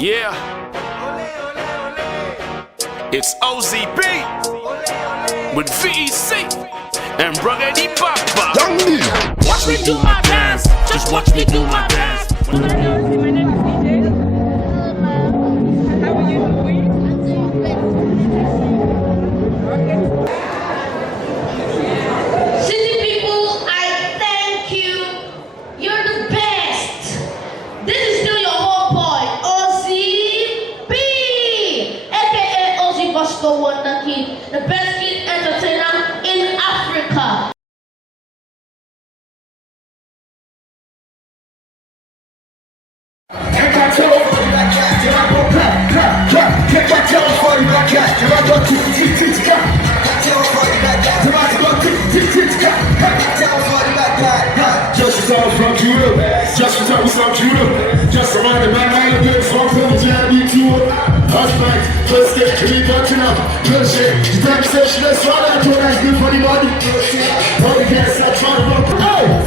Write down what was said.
Yeah, it's OZB with VEC and Ruggedy Papa. Watch me do my dance, just watch me do my dance. My name is DJ. Hello, ma'am. How are you doing? I'm doing good. City people, I thank you. You're the best. This is still your homeboy, OZB, aka Ozzy Bosco Wonder Kid, the best kid entertainer in Africa. Just from Judah, just from Judah, just surrounded by my good song from the JB tour. Husband, just get clean, but you know, good shit. You think session, that's all I do, that's good for the money. But you can't stop trying to rock.